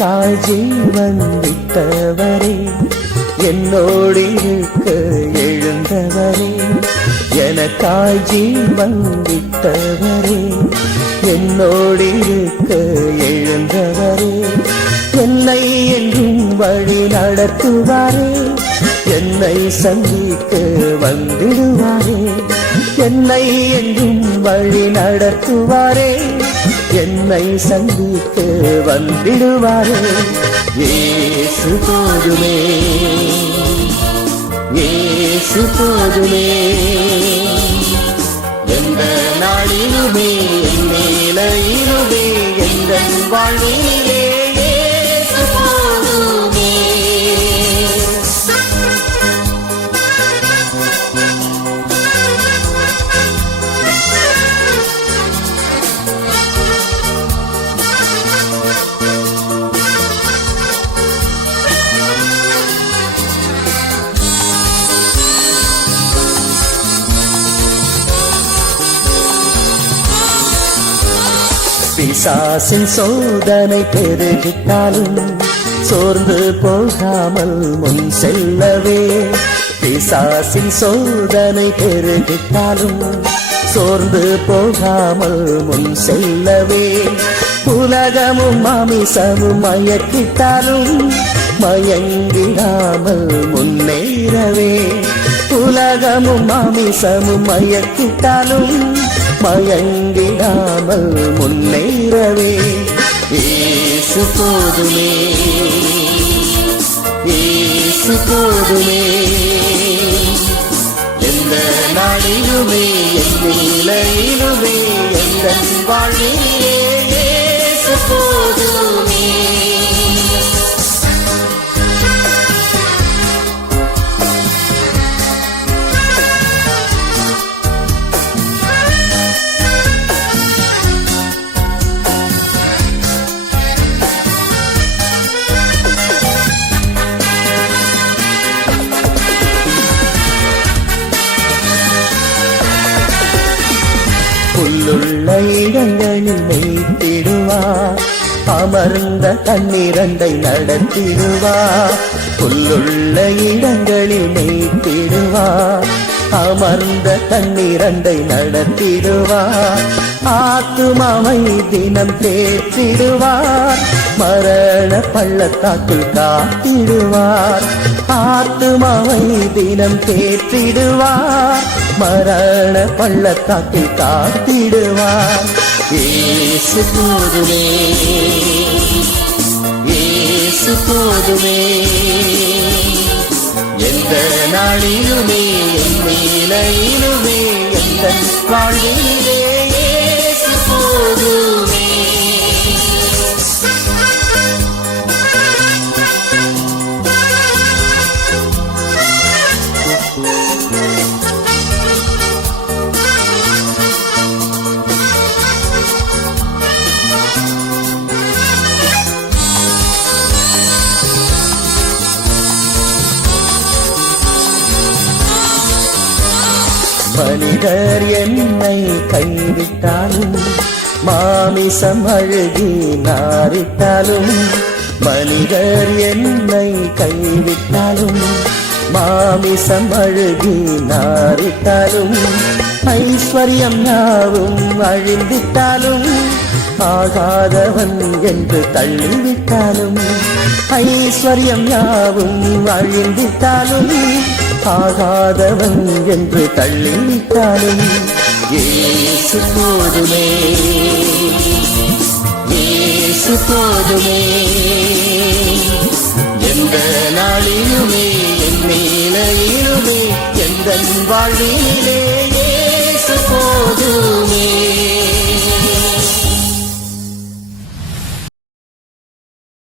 எனக்காய் ஜீவன் விட்டவரே, என்னோடு இருக்க எழுந்தவரே. எனக்காய் ஜீவன் விட்டவரே, என்னோடு இருக்க எழுந்தவரே. என்னை என்றும் வழி நடத்துவாரே, என்னை சந்திக்க வந்திடுவாரே. என்னை என்றும் வழி நடத்துவாரே, என்னை சந்திக்க வந்திடுவாரே. இயேசு போதுமே, இயேசு போதுமே. எந்த நாளிலுமே என் நிலையிலுமே எந்த வாழ்விலே இயேசு போதுமே. பிசாசின் சோதனை பெருகிட்டாலும் சோர்ந்து போகாமல் முன் செல்லவே. பிசாசின் சோதனை பெருகிட்டாலும் சோர்ந்து போகாமல் முன் செல்லவே. உலகமும் மாமிசமும் மயக்கிட்டாலும் மயங்கிடாமல் முன்னேறவே. உலகமும் மாமிசமும் மயக்கிட்டாலும் மயங்கிடாமல் முன்னேறவே. இயேசு போதுமே, இயேசு போதுமே. எந்த நாளிலுமே என் நிலையிலுமே எந்த வாழ்விலே இயேசு போதுமே. புல்லுள்ள இடங்களில் மேய்த்திடுவார், அமர்ந்த தண்ணீரண்டை நடத்திடுவார். புல்லுள்ள இடங்களில் மேய்த்திடுவார், அமர்ந்த தண்ணீரண்டை நடத்திடுவார். ஆத்துமாவை தினம் தேற்றிடுவார், மரண பள்ளத்தாக்குள் காத்திடுவார். ஆத்துமாவை தினம் தேற்றிடுவார், மரண பள்ளத்தாக்கில் காத்திடுவார். இயேசு போதுமே, இயேசு போதுமே. எந்த நாளிலுமே என் நிலையிலுமே எந்த வாழ்விலே இயேசு போதுமே. மனிதர் என்னை கைவிட்டாலும் மாமிசம் அழுகி நாரிட்டாலும். மனிதர் என்னை கைவிட்டாலும் மாமிசம் அழுகி நாரிட்டாலும். ஐஸ்வர்யம் யாவும் அழிந்திட்டாலும் ஆகாதவன் என்று தள்ளிவிட்டாலும். ஐஸ்வர்யம் யாவும் அழிந்திட்டாலும் ஆகாதவன் என்று தள்ளிவிட்டாலும். இயேசு போதுமே, இயேசு போதுமே. எந்த நாளிலுமே என் நிலையிலுமே எந்த வாழ்விலே இயேசு போதுமே.